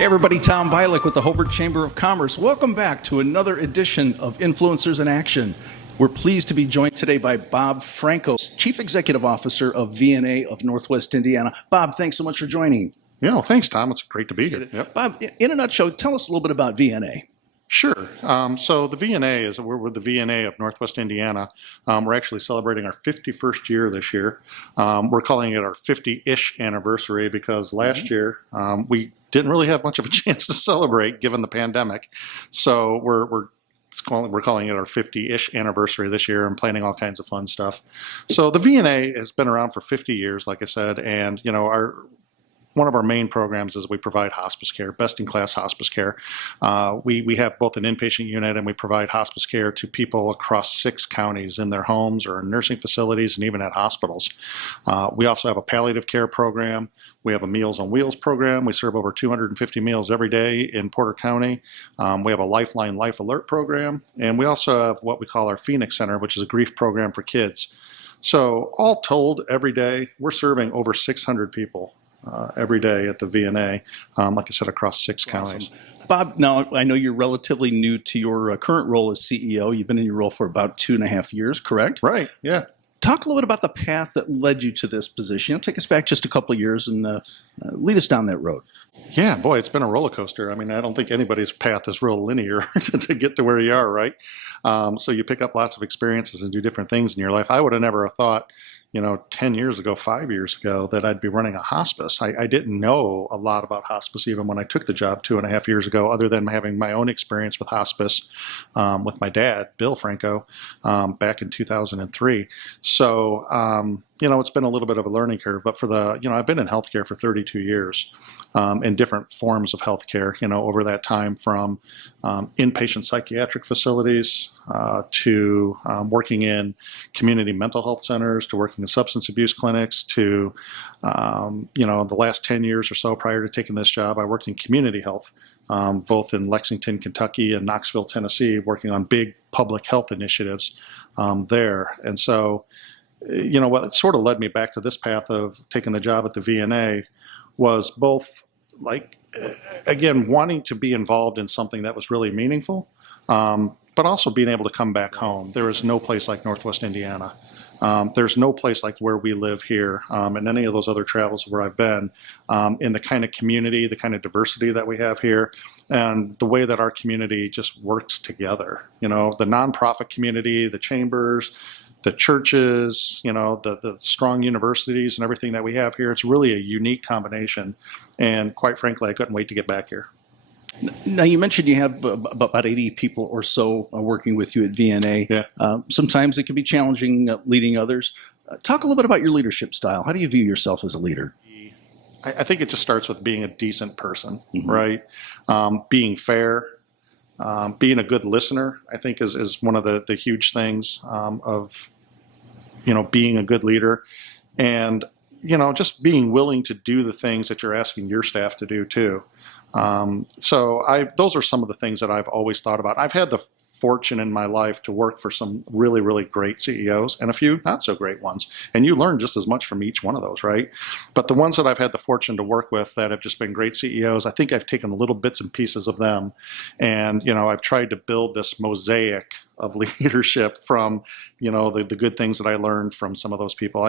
Hey everybody, Tom Bialik with the Hobart Chamber of Commerce. Welcome back to another edition of Influencers in Action. We're pleased to be joined today by Bob Franko, Chief Executive Officer of VNA of Northwest Indiana. Bob, thanks so much for joining. Yeah, well, thanks, Tom. It's great to be here. Yep. Bob, in a nutshell, tell us a little bit about VNA. Sure. So the VNA is, we're with the VNA of Northwest Indiana. We're actually celebrating our 51st year this year. We're calling it our 50-ish anniversary because last year we didn't really have much of a chance to celebrate given the pandemic. So we're calling it our 50-ish anniversary this year and planning all kinds of fun stuff. So the VNA has been around for 50 years, like I said, and one of our main programs is we provide hospice care, best-in-class hospice care. We have both an inpatient unit and we provide hospice care to people across 6 counties in their homes or in nursing facilities and even at hospitals. We also have a palliative care program. We have a Meals on Wheels program. We serve over 250 meals every day in Porter County. We have a Lifeline Life Alert program. And we also have what we call our Phoenix Center, which is a grief program for kids. So all told, every day, we're serving over 600 people. Every day at the VNA, like I said, across 6 counties. Bob, now I know you're relatively new to your current role as CEO. You've been in your role for about 2.5 years, correct? Right, yeah. Talk a little bit about the path that led you to this position. Take us back just a couple of years and lead us down that road. Yeah, boy, it's been a roller coaster. I mean, I don't think anybody's path is real linear to get to where you are, right? So you pick up lots of experiences and do different things in your life. I would have never thought 10 years ago, 5 years ago, that I'd be running a hospice. I didn't know a lot about hospice even when I took the job 2.5 years ago, other than having my own experience with hospice with my dad, Bill Franko, back in 2003. So, it's been a little bit of a learning curve, but I've been in healthcare for 32 years in different forms of healthcare, over that time, from inpatient psychiatric facilities to working in community mental health centers, to working in substance abuse clinics, to, the last 10 years or so prior to taking this job, I worked in community health, both in Lexington, Kentucky and Knoxville, Tennessee, working on big public health initiatives there. And so, what sort of led me back to this path of taking the job at the VNA was both again, wanting to be involved in something that was really meaningful, but also being able to come back home. There is no place like Northwest Indiana. There's no place like where we live here and any of those other travels where I've been, in the kind of community, the kind of diversity that we have here, and the way that our community just works together. The nonprofit community, the chambers, the churches, the strong universities and everything that we have here. It's really a unique combination. And quite frankly, I couldn't wait to get back here. Now, you mentioned you have about 80 people or so working with you at VNA. Yeah. Sometimes it can be challenging leading others. Talk a little bit about your leadership style. How do you view yourself as a leader? I think it just starts with being a decent person, right? Being fair. Being a good listener, I think, is one of the huge things of, being a good leader. And, just being willing to do the things that you're asking your staff to do, too. So those are some of the things that I've always thought about. I've had the fortune in my life to work for some really, really great CEOs and a few not so great ones. And you learn just as much from each one of those, right? But the ones that I've had the fortune to work with that have just been great CEOs, I think I've taken little bits and pieces of them. And, I've tried to build this mosaic of leadership from, the good things that I learned from some of those people.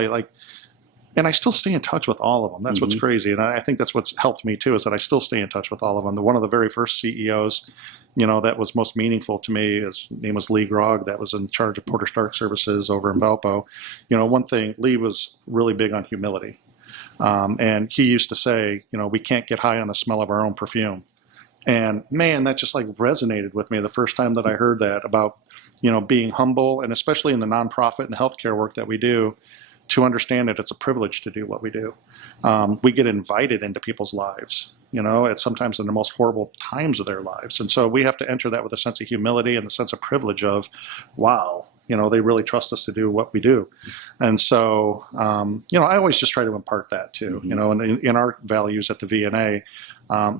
And I still stay in touch with all of them. That's what's crazy. And I think that's what's helped me too, is that I still stay in touch with all of them. One of the very first CEOs, that was most meaningful to me, his name was Lee Grogg, that was in charge of Porter Stark Services over in Valpo. One thing, Lee was really big on humility. And he used to say, we can't get high on the smell of our own perfume. And man, that just resonated with me the first time that I heard that about, being humble, and especially in the nonprofit and healthcare work that we do, to understand that it's a privilege to do what we do. We get invited into people's lives, at sometimes in the most horrible times of their lives. And so we have to enter that with a sense of humility and a sense of privilege of, wow, they really trust us to do what we do. And so, I always just try to impart that too, and in our values at the VNA,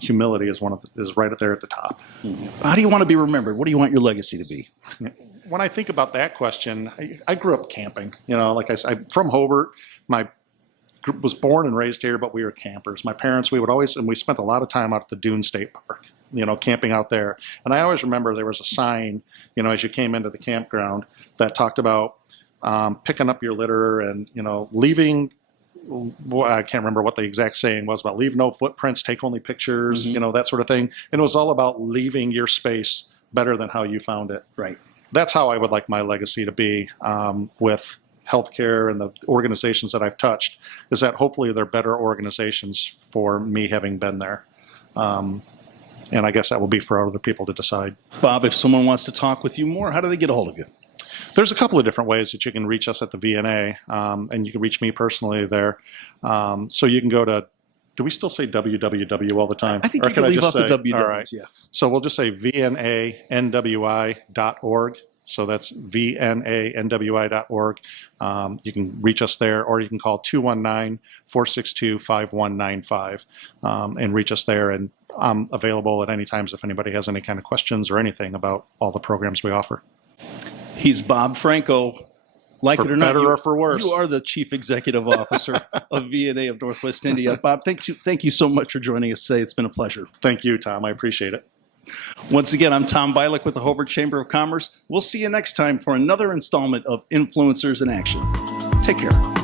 humility is is right up there at the top. How do you want to be remembered? What do you want your legacy to be? When I think about that question, I grew up camping. Like I said, I'm from Hobart. My was born and raised here, but we were campers. My parents, we spent a lot of time out at the Dune State Park, camping out there. And I always remember there was a sign, as you came into the campground that talked about picking up your litter and, leaving. I can't remember what the exact saying was about leave no footprints, take only pictures, that sort of thing. And it was all about leaving your space better than how you found it. Right. That's how I would like my legacy to be with healthcare and the organizations that I've touched, is that hopefully they're better organizations for me having been there. And I guess that will be for other people to decide. Bob, if someone wants to talk with you more, how do they get a hold of you? There's a couple of different ways that you can reach us at the VNA, and you can reach me personally there. So you can go to, do we still say www all the time? I think you can leave off the www. All right. Yeah. So we'll just say VNANWI.org. So that's VNANWI.org. You can reach us there, or you can call 219-462-5195 and reach us there. And I'm available at any times if anybody has any kind of questions or anything about all the programs we offer. He's Bob Franko. Like For it or not, better or for worse. You are the Chief Executive Officer of VNA of Northwest India. Bob, thank you so much for joining us today. It's been a pleasure. Thank you, Tom. I appreciate it. Once again, I'm Tom Bialik with the Hobart Chamber of Commerce. We'll see you next time for another installment of Influencers in Action. Take care.